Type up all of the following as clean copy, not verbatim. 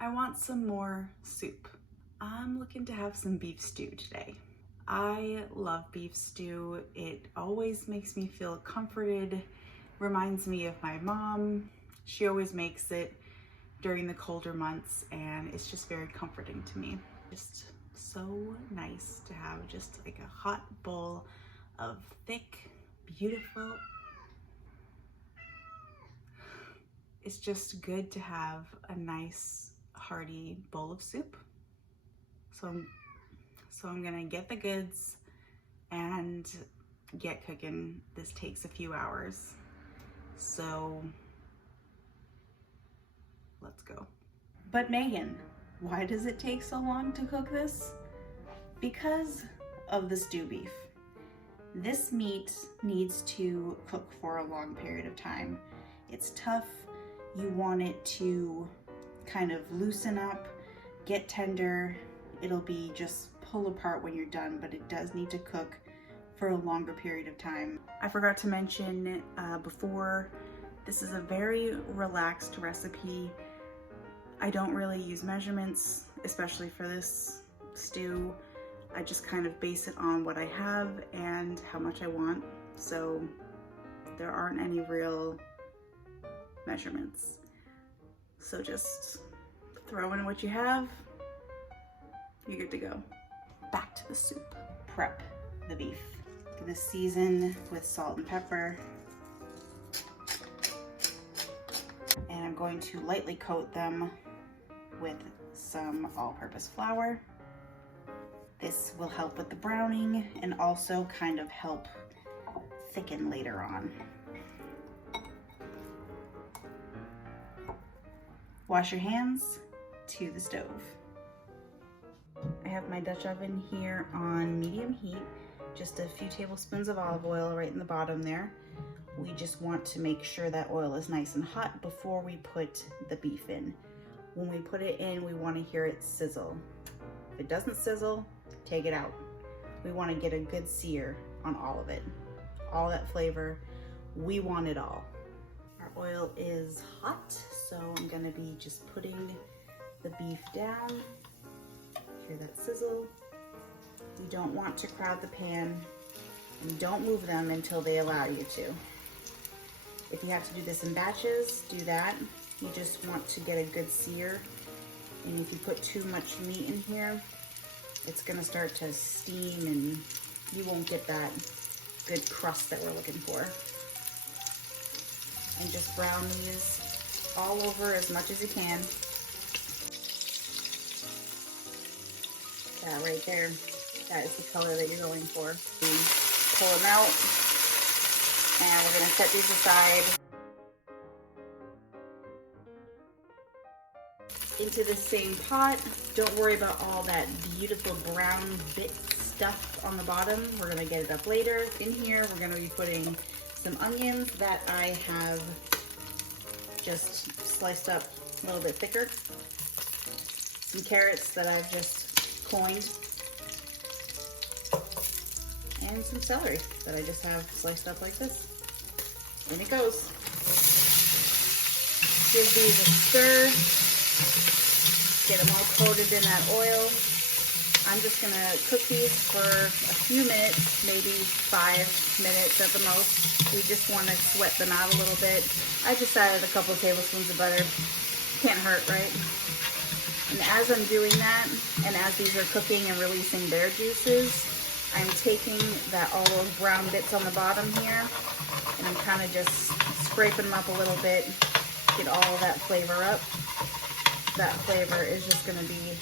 I want some more soup. I'm looking to have some beef stew today. I love beef stew. It always makes me feel comforted, reminds me of my mom. She always makes it during the colder months and it's just very comforting to me. Just so nice to have just like a hot bowl of thick, beautiful. It's just good to have a nice hearty bowl of soup. So I'm gonna get the goods and get cooking. This takes a few hours. So let's go. But Megan, why does it take so long to cook this? Because of the stew beef. This meat needs to cook for a long period of time. It's tough. You want it to kind of loosen up, get tender. It'll be just pull apart when you're done, but it does need to cook for a longer period of time. I forgot to mention before, this is a very relaxed recipe. I don't really use measurements, especially for this stew. I just kind of base it on what I have and how much I want. So there aren't any real measurements. So just throw in what you have, you're good to go. Back to the soup. Prep the beef. Gonna season with salt and pepper. And I'm going to lightly coat them with some all-purpose flour. This will help with the browning and also kind of help thicken later on. Wash your hands to the stove. I have my Dutch oven here on medium heat, just a few tablespoons of olive oil right in the bottom there. We just want to make sure that oil is nice and hot before we put the beef in. When we put it in, we want to hear it sizzle. If it doesn't sizzle, take it out. We want to get a good sear on all of it. All that flavor, we want it all. Our oil is hot, so I'm gonna be just putting the beef down. Hear that sizzle. You don't want to crowd the pan and don't move them until they allow you to. If you have to do this in batches, do that. You just want to get a good sear. And if you put too much meat in here, it's gonna start to steam and you won't get that good crust that we're looking for. And just brown these all over as much as you can. That right there, that is the color that you're going for. Pull them out, and we're gonna set these aside. Into the same pot. Don't worry about all that beautiful brown bit stuff on the bottom. We're gonna get it up later. In here, we're gonna be putting some onions that I have just sliced up a little bit thicker. Some carrots that I've just coined. And some celery that I just have sliced up like this. In it goes. Give these a stir. Get them all coated in that oil. I'm just gonna cook these for a few minutes, maybe 5 minutes at the most. We just wanna sweat them out a little bit. I just added a couple tablespoons of butter. Can't hurt, right? And as I'm doing that, and as these are cooking and releasing their juices, I'm taking all those brown bits on the bottom here, and I'm kind of just scraping them up a little bit, get all of that flavor up. That flavor is just gonna be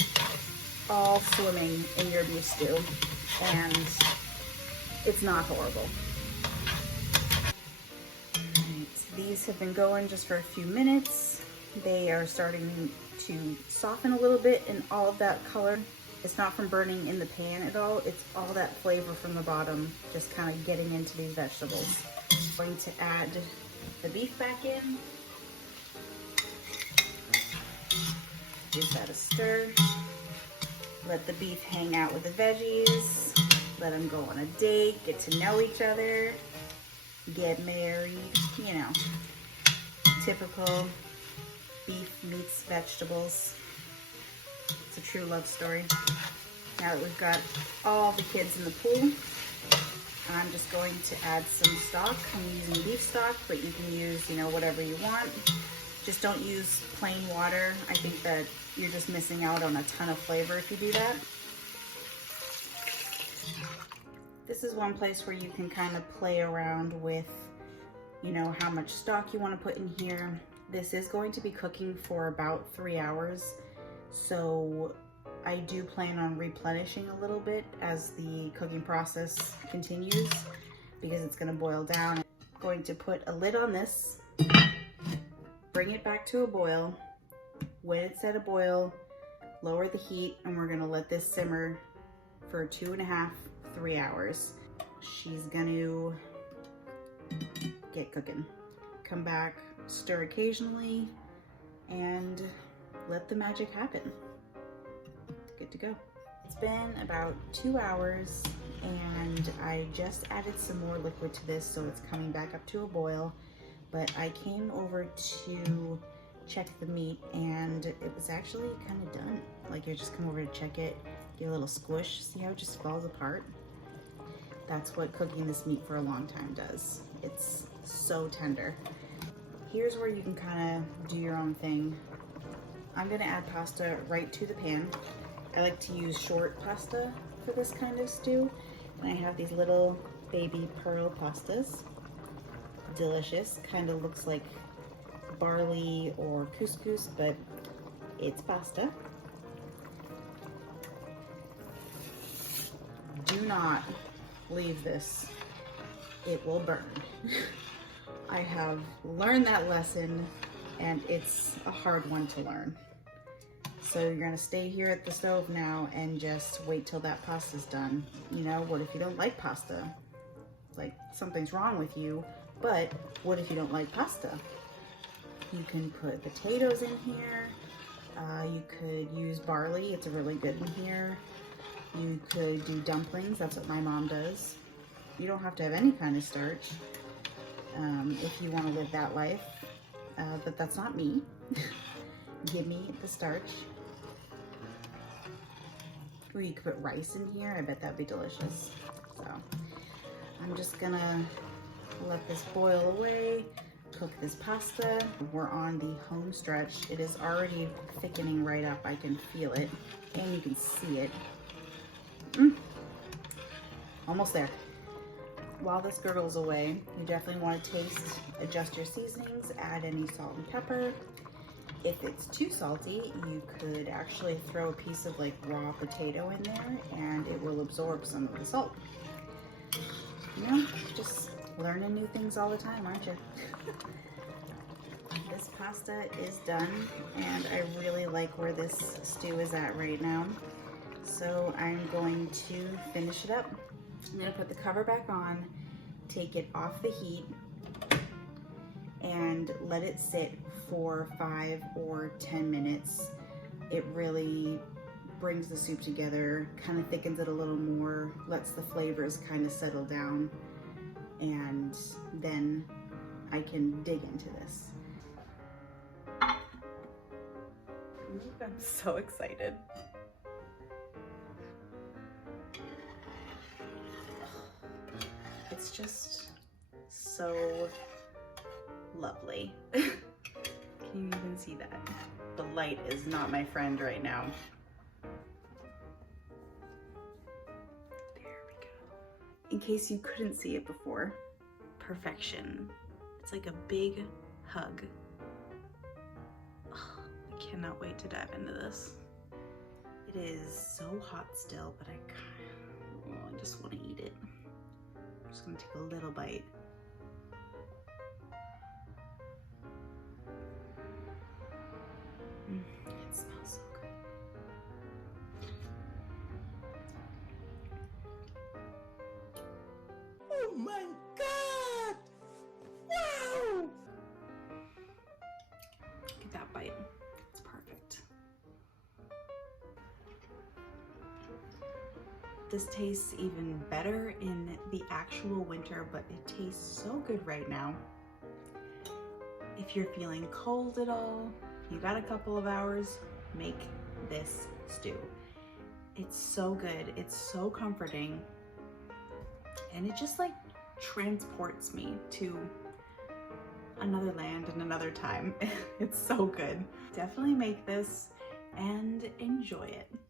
all swimming in your beef stew, and it's not horrible. Alright, so these have been going just for a few minutes. They are starting to soften a little bit, and all of that color, it's not from burning in the pan at all, it's all that flavor from the bottom just kind of getting into these vegetables. I'm going to add the beef back in. Give that a stir. Let the beef hang out with the veggies. Let them go on a date, get to know each other, get married, you know, typical beef meets vegetables. It's a true love story. Now that we've got all the kids in the pool, I'm just going to add some stock. I'm using beef stock, but you can use, you know, whatever you want. Just don't use plain water. I think that you're just missing out on a ton of flavor if you do that. This is one place where you can kind of play around with, you know, how much stock you want to put in here. This is going to be cooking for about 3 hours, so I do plan on replenishing a little bit as the cooking process continues because it's going to boil down. I'm going to put a lid on this, bring it back to a boil. When it's at a boil, lower the heat, and we're going to let this simmer for 2.5 to 3 hours. She's going to get cooking. Come back, stir occasionally, and let the magic happen. Good to go. It's been about 2 hours and I just added some more liquid to this, so it's coming back up to a boil. But I came over to check the meat and it was actually kind of done. Like, I just come over to check it, give it a little squish, see how it just falls apart? That's what cooking this meat for a long time does. It's so tender. Here's where you can kind of do your own thing. I'm gonna add pasta right to the pan. I like to use short pasta for this kind of stew. And I have these little baby pearl pastas. Delicious, kind of looks like barley or couscous, but it's pasta. Do not leave this, it will burn. I have learned that lesson and it's a hard one to learn. So you're gonna stay here at the stove now and just wait till that pasta's done. You know, what if you don't like pasta? Like, something's wrong with you, but what if you don't like pasta? You can put potatoes in here. You could use barley, it's a really good in here. You could do dumplings, that's what my mom does. You don't have to have any kind of starch if you want to live that life, but that's not me. Give me the starch. Or you could put rice in here, I bet that'd be delicious. So I'm just gonna let this boil away, cook this pasta. We're on the home stretch. It is already thickening right up, I can feel it, and you can see it. Almost there. While this gurgles away, you definitely want to taste, adjust your seasonings, add any salt and pepper. If it's too salty, you could actually throw a piece of like raw potato in there and it will absorb some of the salt. You know, just learning new things all the time, aren't you? This pasta is done and I really like where this stew is at right now. So I'm going to finish it up. I'm gonna put the cover back on, take it off the heat, and let it sit for 5 or 10 minutes. It really brings the soup together, kind of thickens it a little more, lets the flavors kind of settle down, and then I can dig into this. I'm so excited. It's just so lovely. Can you even see that? The light is not my friend right now. There we go. In case you couldn't see it before, perfection. It's like a big hug. Oh, I cannot wait to dive into this. It is so hot still, but I just want to eat it. I'm just gonna take a little bite. It smells so good. Oh my God! Wow! Get that bite. It's perfect. This tastes even better in the actual winter, but it tastes so good right now. If you're feeling cold at all, you got a couple of hours, make this stew. It's so good, it's so comforting, and it just like transports me to another land and another time. It's so good. Definitely make this and enjoy it.